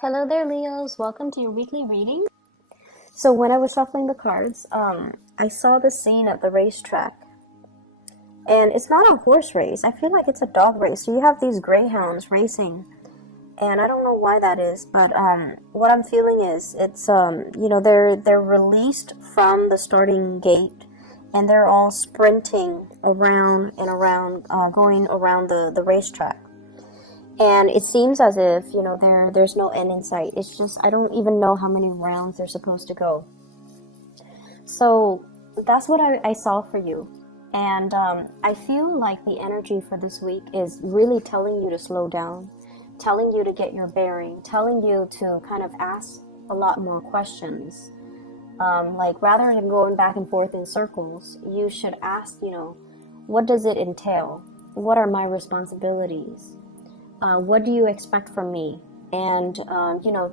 Hello there, Leos. Welcome to your weekly reading. So when I was shuffling the cards, I saw this scene at the racetrack. And it's not a horse race. I feel like it's a dog race. So you have these greyhounds racing. And I don't know why that is, but what I'm feeling is they're released from the starting gate, and they're all sprinting around and around, going around the racetrack. And it seems as if, there's no end in sight. It's just, I don't even know how many rounds they're supposed to go. So that's what I saw for you. And I feel like the energy for this week is really telling you to slow down, telling you to get your bearing, telling you to kind of ask a lot more questions. Like rather than going back and forth in circles, you should ask, what does it entail? What are my responsibilities? What do you expect from me? And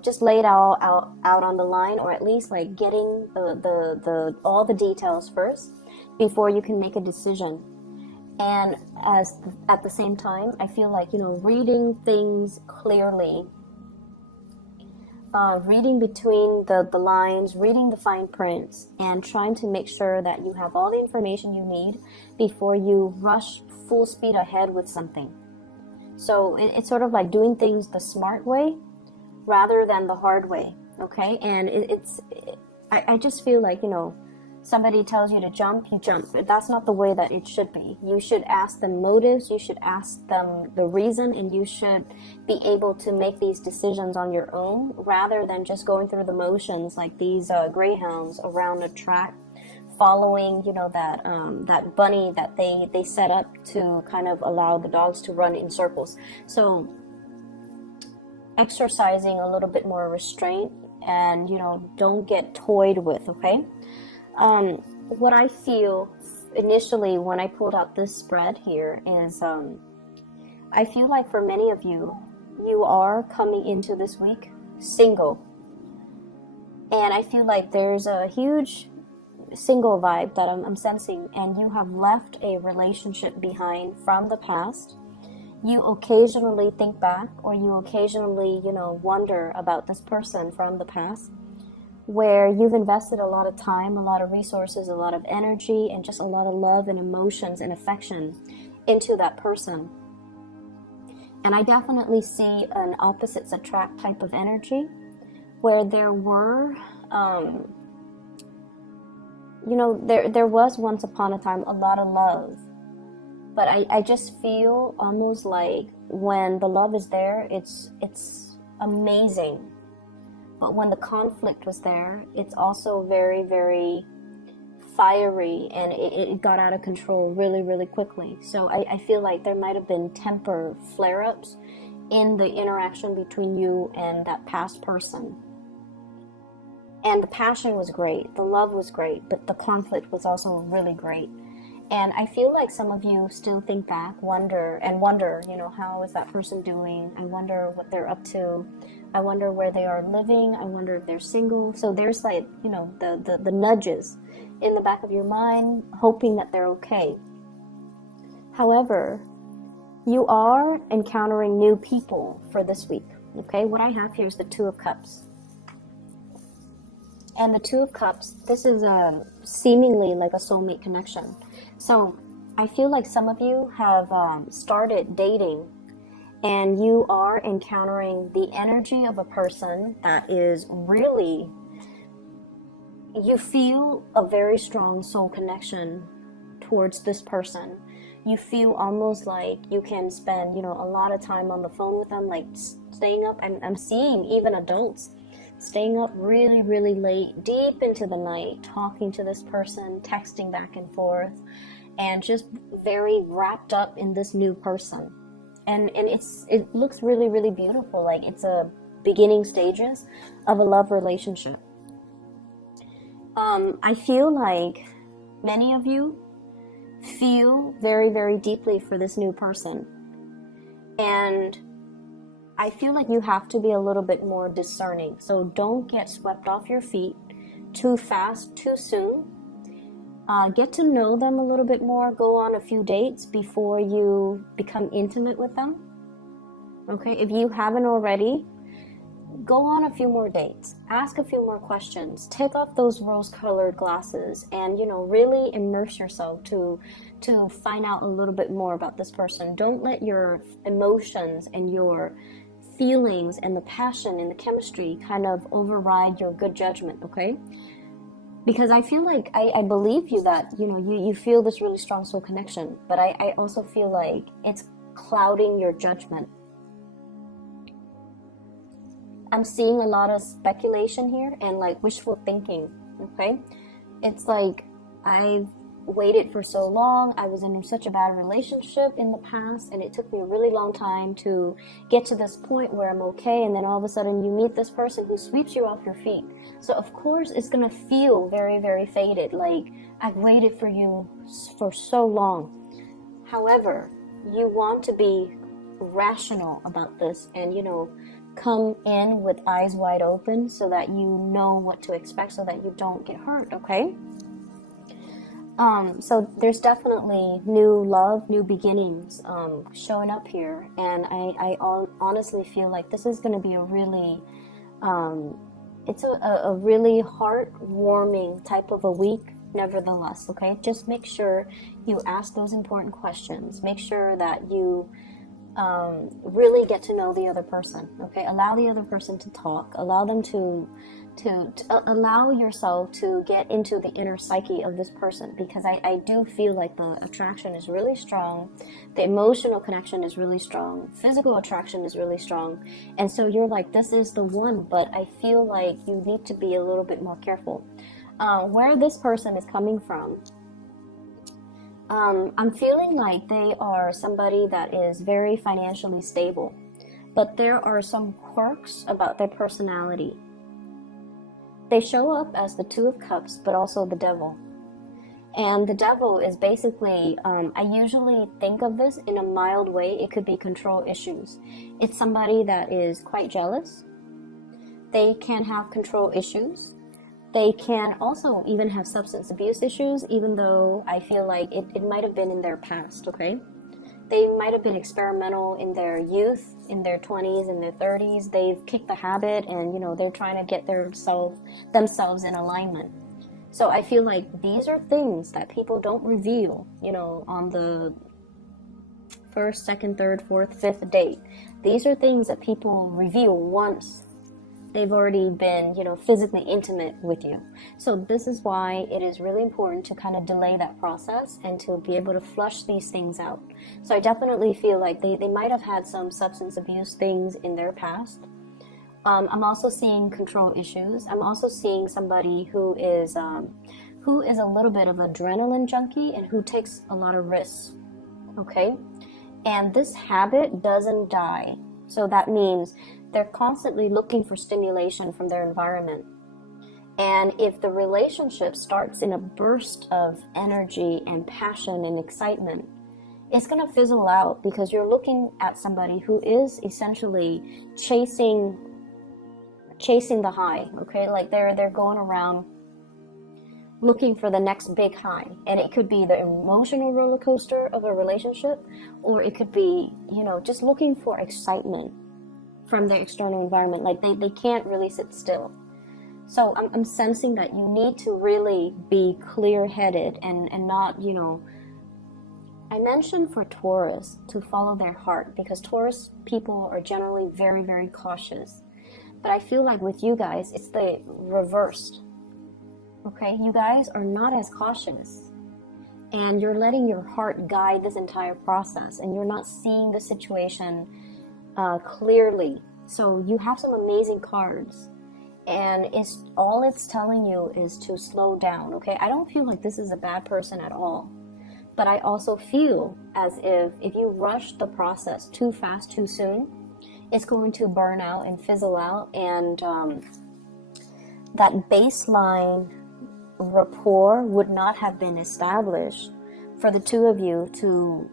just lay it all out on the line, or at least like getting the all the details first before you can make a decision. And at the same time, I feel like reading things clearly, reading between the lines, reading the fine prints, and trying to make sure that you have all the information you need before you rush full speed ahead with something. So it's sort of like doing things the smart way rather than the hard way, okay? And I just feel like, somebody tells you to jump, you jump. But that's not the way that it should be. You should ask them motives, you should ask them the reason, and you should be able to make these decisions on your own rather than just going through the motions like these greyhounds around a track, following that bunny that they set up to kind of allow the dogs to run in circles. So exercising a little bit more restraint, and don't get toyed with, okay? What I feel initially when I pulled out this spread here is I feel like for many of you, you are coming into this week single, and I feel like there's a huge single vibe that I'm sensing, and you have left a relationship behind from the past. You occasionally think back, or you occasionally wonder about this person from the past, where you've invested a lot of time, a lot of resources, a lot of energy, and just a lot of love and emotions and affection into that person. And I definitely see an opposites attract type of energy, where there were there was once upon a time a lot of love, but I just feel almost like when the love is there, it's amazing, but when the conflict was there, it's also very, very fiery, and it got out of control really, really quickly. So I feel like there might have been temper flare-ups in the interaction between you and that past person. And the passion was great, the love was great, but the conflict was also really great. And I feel like some of you still think back, wonder, how is that person doing? I wonder what they're up to. I wonder where they are living. I wonder if they're single. So there's like, the nudges in the back of your mind, hoping that they're okay. However, you are encountering new people for this week, okay? What I have here is the Two of Cups. And the Two of Cups, this is seemingly like a soulmate connection. So I feel like some of you have started dating, and you are encountering the energy of a person that is really, you feel a very strong soul connection towards this person. You feel almost like you can spend, a lot of time on the phone with them, like staying up. I'm seeing even adults staying up really, really late, deep into the night, talking to this person, texting back and forth, and just very wrapped up in this new person. And it looks really, really beautiful. Like it's a beginning stages of a love relationship. I feel like many of you feel very, very deeply for this new person. And I feel like you have to be a little bit more discerning. So don't get swept off your feet too fast, too soon. Get to know them a little bit more. Go on a few dates before you become intimate with them. Okay, if you haven't already, go on a few more dates, ask a few more questions, take off those rose-colored glasses, and really immerse yourself to find out a little bit more about this person. Don't let your emotions and your feelings and the passion and the chemistry kind of override your good judgment, okay? Because I feel like I believe you that you feel this really strong soul connection, but I also feel like it's clouding your judgment. I'm seeing a lot of speculation here and like wishful thinking, okay? It's like I've waited for so long. I was in such a bad relationship in the past, and it took me a really long time to get to this point where I'm okay, and then all of a sudden you meet this person who sweeps you off your feet. So of course it's gonna feel very, very faded, like I've waited for you for so long. However, you want to be rational about this and come in with eyes wide open so that you know what to expect, so that you don't get hurt, okay? So there's definitely new love, new beginnings showing up here, and I honestly feel like this is going to be a really, it's a really heartwarming type of a week nevertheless, okay? Just make sure you ask those important questions. Make sure that you really get to know the other person, okay? Allow the other person to talk. Allow them to allow yourself to get into the inner psyche of this person, because I do feel like the attraction is really strong, the emotional connection is really strong, physical attraction is really strong, and so you're like, this is the one, but I feel like you need to be a little bit more careful. Where this person is coming from, I'm feeling like they are somebody that is very financially stable, but there are some quirks about their personality. They show up as the Two of Cups, but also the Devil. And the Devil is basically, I usually think of this in a mild way. It could be control issues. It's somebody that is quite jealous. They can have control issues. They can also even have substance abuse issues, even though I feel like it might have been in their past, okay? They might have been experimental in their youth, in their 20s, in their 30s. They've kicked the habit and, they're trying to get themselves in alignment. So I feel like these are things that people don't reveal, on the first, second, third, fourth, fifth date. These are things that people reveal once they've already been, physically intimate with you. So this is why it is really important to kind of delay that process and to be able to flush these things out. So I definitely feel like they might have had some substance abuse things in their past. I'm also seeing control issues. I'm also seeing somebody who is a little bit of adrenaline junkie and who takes a lot of risks, okay? And this habit doesn't die. So that means they're constantly looking for stimulation from their environment. And if the relationship starts in a burst of energy and passion and excitement, it's going to fizzle out, because you're looking at somebody who is essentially chasing the high, okay? Like they're going around looking for the next big high, and it could be the emotional roller coaster of a relationship, or it could be, just looking for excitement from the external environment. Like they can't really sit still. So I'm sensing that you need to really be clear-headed and not, I mentioned for Taurus to follow their heart, because Taurus people are generally very, very cautious. But I feel like with you guys, it's the reversed. Okay, you guys are not as cautious, and you're letting your heart guide this entire process, and you're not seeing the situation clearly. So you have some amazing cards, and it's telling you is to slow down, okay? I don't feel like this is a bad person at all, but I also feel as if you rush the process too fast, too soon, it's going to burn out and fizzle out, and that baseline rapport would not have been established for the two of you to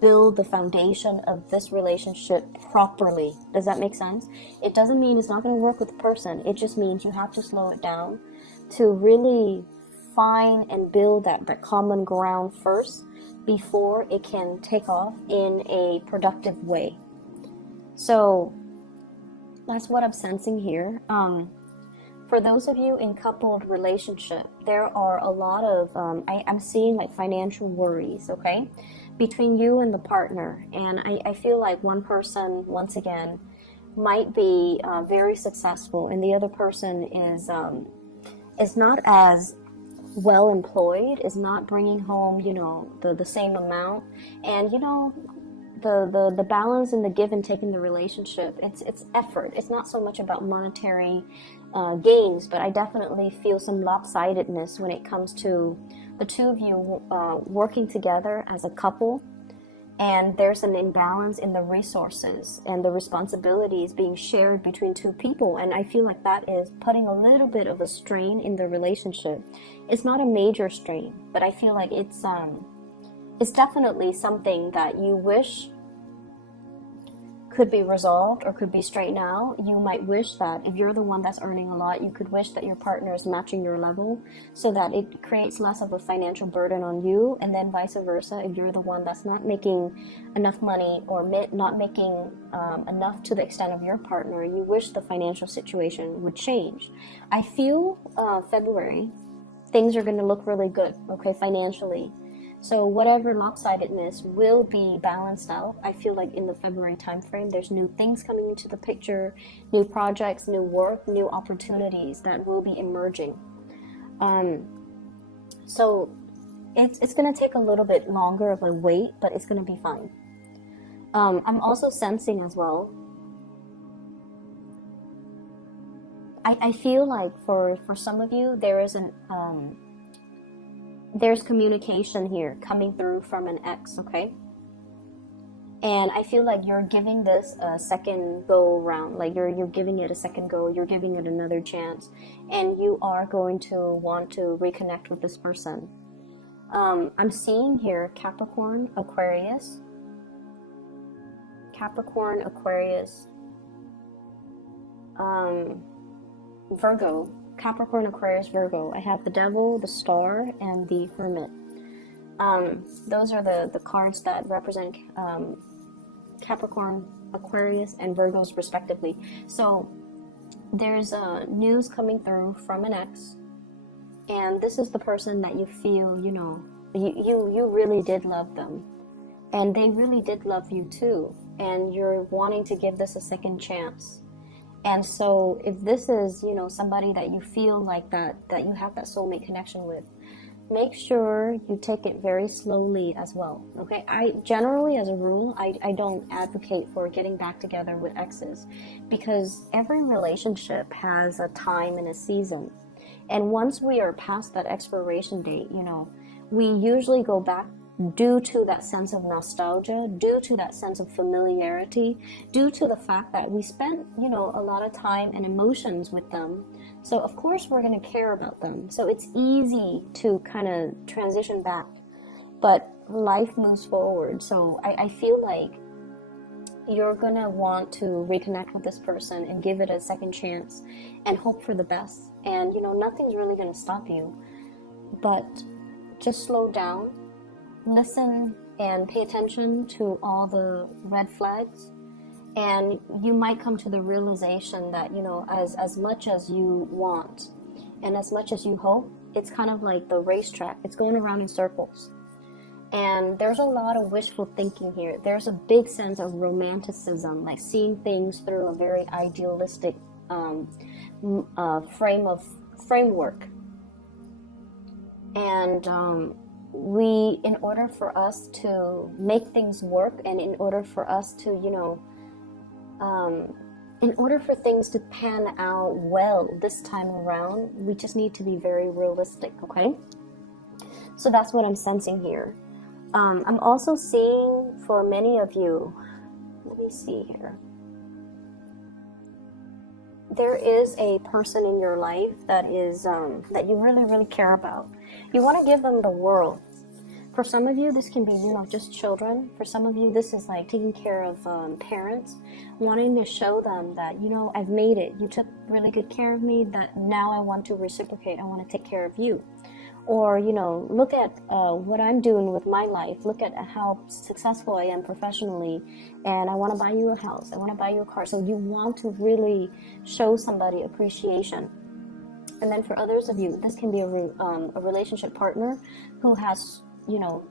build the foundation of this relationship properly. Does that make sense? It doesn't mean it's not going to work with the person. It just means you have to slow it down to really find and build that common ground first before it can take off in a productive way. So That's what I'm sensing here. For those of you in coupled relationship, there are a lot of, I'm seeing like financial worries, okay, between you and the partner. And I feel like one person, once again, might be very successful, and the other person is not as well employed, is not bringing home, you know, the same amount. And, you know, the balance and the give and take in the relationship, it's effort. It's not so much about monetary gains, but I definitely feel some lopsidedness when it comes to the two of you working together as a couple, and there's an imbalance in the resources and the responsibilities being shared between two people. And I feel like that is putting a little bit of a strain in the relationship. It's not a major strain, but I feel like it's definitely something that you wish could be resolved or could be straightened out. You might wish that if you're the one that's earning a lot, you could wish that your partner is matching your level, so that it creates less of a financial burden on you. And then vice versa, if you're the one that's not making enough money or not making enough to the extent of your partner, you wish the financial situation would change. I feel February, things are going to look really good, okay, financially. So whatever lopsidedness will be balanced out. I feel like in the February timeframe, there's new things coming into the picture, new projects, new work, new opportunities that will be emerging. So it's going to take a little bit longer of a wait, but it's going to be fine. I'm also sensing as well, I feel like for some of you, there is there's communication here coming through from an ex, okay? And I feel like you're giving this a second go round, like you're giving it a second go, you're giving it another chance, and you are going to want to reconnect with this person. I'm seeing here Capricorn, Aquarius, Virgo. Capricorn, Aquarius, Virgo. I have the Devil, the Star, and the Hermit. Those are the cards that represent Capricorn, Aquarius, and Virgos respectively. So there's news coming through from an ex, and this is the person that you feel, you know, you really did love them, and they really did love you too, and you're wanting to give this a second chance. And so if this is, you know, somebody that you feel like that you have that soulmate connection with, make sure you take it very slowly as well, okay? I generally, as a rule, I don't advocate for getting back together with exes, because every relationship has a time and a season. And once we are past that expiration date, you know, we usually go back due to that sense of nostalgia, due to that sense of familiarity, due to the fact that we spent, you know, a lot of time and emotions with them. So of course we're going to care about them. So it's easy to kind of transition back, but life moves forward. So I feel like you're going to want to reconnect with this person and give it a second chance and hope for the best. And, you know, nothing's really going to stop you, but just slow down. Listen and pay attention to all the red flags, and you might come to the realization that, you know, as much as you want and as much as you hope, it's kind of like the racetrack. It's going around in circles, and there's a lot of wishful thinking here. There's a big sense of romanticism, like seeing things through a very idealistic framework, and in order for us to make things work, and in order for us to, you know, in order for things to pan out well this time around, we just need to be very realistic, okay? So that's what I'm sensing here. I'm also seeing for many of you, let me see here. There is a person in your life that is that you really, really care about. You want to give them the world. For some of you, this can be, you know, just children. For some of you, this is like taking care of parents, wanting to show them that, you know, I've made it. You took really good care of me, that now I want to reciprocate. I want to take care of you. Or, you know, look at what I'm doing with my life. Look at how successful I am professionally. And I want to buy you a house. I want to buy you a car. So you want to really show somebody appreciation. And then for others of you, this can be a relationship partner who has, you know,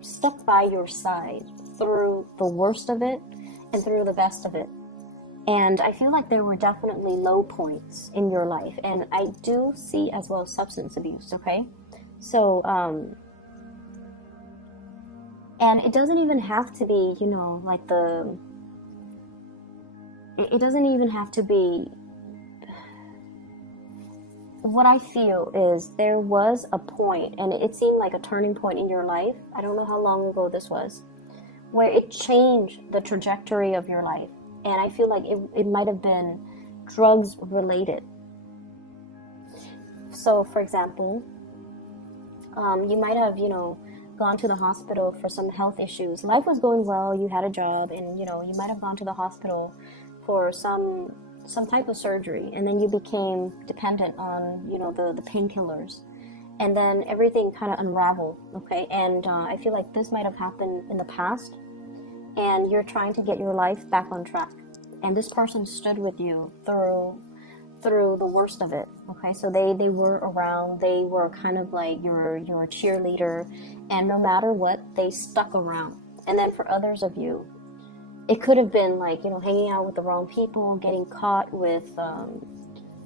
stuck by your side through the worst of it and through the best of it. And I feel like there were definitely low points in your life. And I do see as well substance abuse, okay? So, and it doesn't even have to be, you know, like it doesn't even have to be, what I feel is there was a point, and it seemed like a turning point in your life. I don't know how long ago this was, where it changed the trajectory of your life. And I feel like it might have been drugs related. So, for example, you might have, you know, gone to the hospital for some health issues. Life was going well, you had a job, and, you know, you might have gone to the hospital for some type of surgery, and then you became dependent on, you know, the painkillers. And then everything kind of unraveled, okay? And I feel like this might have happened in the past, and you're trying to get your life back on track. And this person stood with you through the worst of it, okay? So they were around, they were kind of like your cheerleader, and no matter what, they stuck around. And then for others of you, it could have been like, you know, hanging out with the wrong people, getting caught with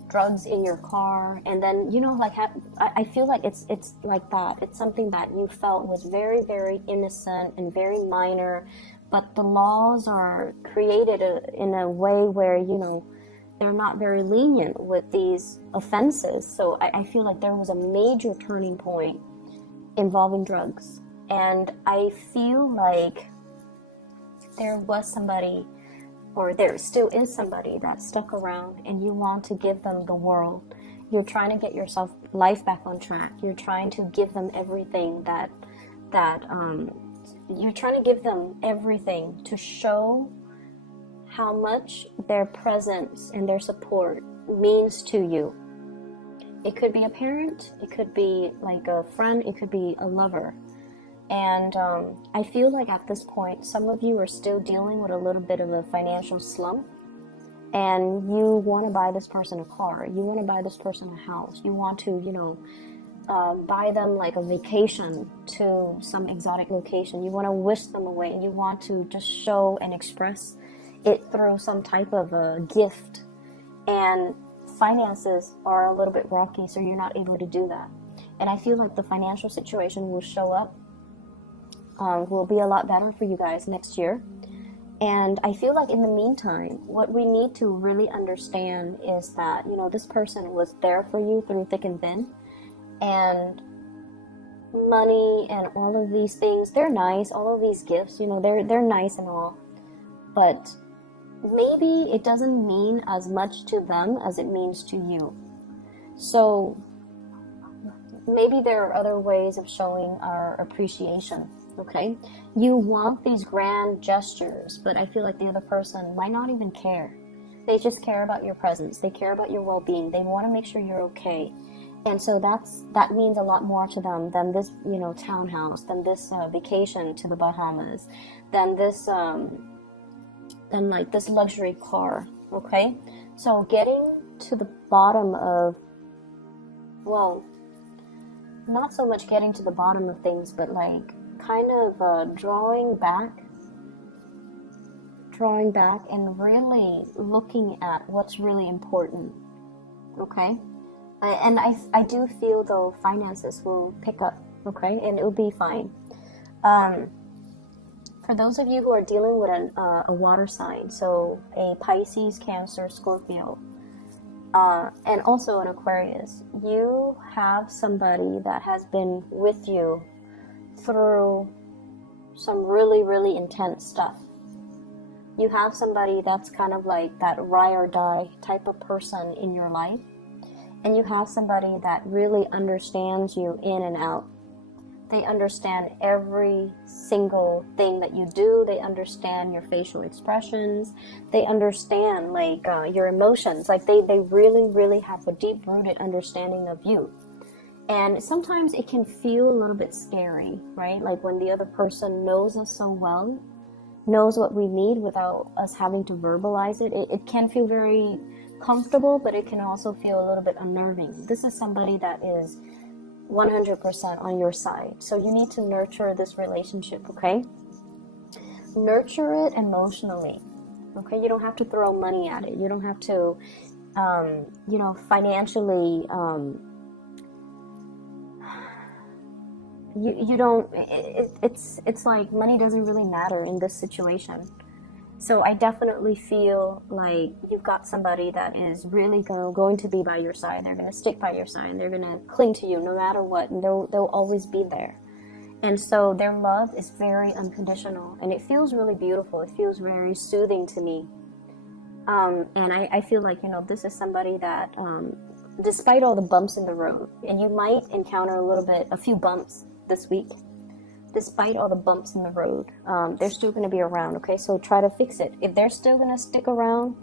drugs in your car, and then, you know, like I feel like it's like that. It's something that you felt was very, very innocent and very minor, but the laws are created in a way where, you know, they're not very lenient with these offenses. So I feel like there was a major turning point involving drugs, and I feel like there was somebody, or there still is somebody that stuck around, and you want to give them the world. You're trying to get yourself life back on track. You're trying to give them everything that you're trying to give them everything to show how much their presence and their support means to you. It could be a parent, it could be like a friend, it could be a lover. And I feel like at this point, some of you are still dealing with a little bit of a financial slump, and you want to buy this person a car, you want to buy this person a house, you want to, you know, buy them like a vacation to some exotic location, you want to whisk them away, you want to just show and express it through some type of a gift, and finances are a little bit rocky, so you're not able to do that. And I feel like the financial situation will show up, will be a lot better for you guys next year. And I feel like in the meantime, what we need to really understand is that, you know, this person was there for you through thick and thin, and money and all of these things, they're nice, all of these gifts, you know, they're nice and all, but maybe it doesn't mean as much to them as it means to you. So maybe there are other ways of showing our appreciation, okay? You want these grand gestures, but I feel like the other person might not even care. They just care about your presence. They care about your well-being. They want to make sure you're okay. And so that means a lot more to them than this, you know, townhouse, than this vacation to the Bahamas, than this than like this luxury car, okay? So getting to the bottom of, well, not so much getting to the bottom of things, but like kind of drawing back and really looking at what's really important, okay? And I do feel, though, finances will pick up, okay? And it will be fine. For those of you who are dealing with a water sign, so a Pisces, Cancer, Scorpio, and also an Aquarius, you have somebody that has been with you through some really, really intense stuff. You have somebody that's kind of like that ride or die type of person in your life. And you have somebody that really understands you in and out. They understand every single thing that you do. They understand your facial expressions. They understand your emotions. Like they really, really have a deep-rooted understanding of you. And sometimes it can feel a little bit scary, right? Like when the other person knows us so well, knows what we need without us having to verbalize it. It can feel very comfortable, but it can also feel a little bit unnerving. This is somebody that is 100% on your side. So you need to nurture this relationship, okay? Nurture it emotionally, okay? You don't have to throw money at it. You don't have to, financially, you don't, it's like money doesn't really matter in this situation. So I definitely feel like you've got somebody that is really going to be by your side. They're going to stick by your side, and they're going to cling to you no matter what, and they'll always be there. And so their love is very unconditional, and it feels really beautiful. It feels very soothing to me. And I feel like, this is somebody that, despite all the bumps in the road, and you might encounter a few bumps this week, despite all the bumps in the road, they're still going to be around, okay? So try to fix it. If they're still going to stick around,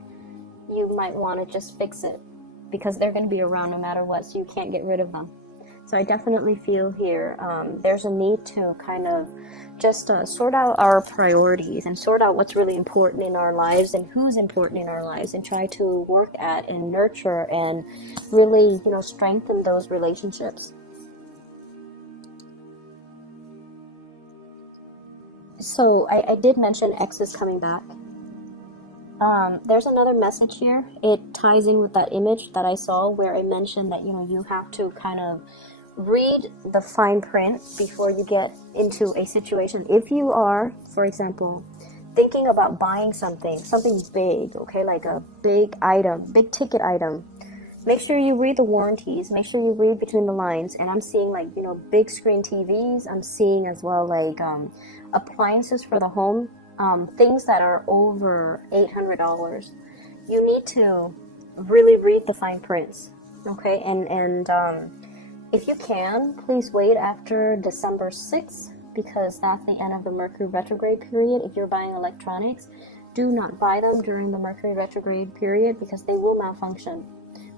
you might want to just fix it, because they're going to be around no matter what, so you can't get rid of them. So I definitely feel here there's a need to kind of just sort out our priorities and sort out what's really important in our lives and who's important in our lives, and try to work at and nurture and really, strengthen those relationships. So I did mention X is coming back. There's another message here. It ties in with that image that I saw where I mentioned that, you have to kind of read the fine print before you get into a situation. If you are, for example, thinking about buying something big, okay, like a big ticket item, make sure you read the warranties, make sure you read between the lines. And I'm seeing like, big screen TVs. I'm seeing as well like appliances for the home, things that are over $800. You need to really read the fine prints, okay? And if you can, please wait after December 6th, because that's the end of the Mercury retrograde period. If you're buying electronics, do not buy them during the Mercury retrograde period, because they will malfunction.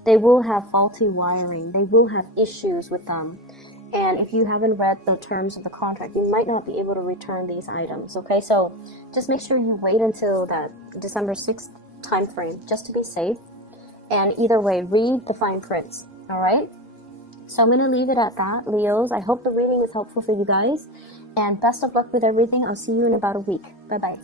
They will have faulty wiring. They will have issues with them. And if you haven't read the terms of the contract, you might not be able to return these items, okay? So just make sure you wait until that December 6th time frame, just to be safe. And either way, read the fine prints, all right? So I'm going to leave it at that, Leos. I hope the reading is helpful for you guys. And best of luck with everything. I'll see you in about a week. Bye-bye.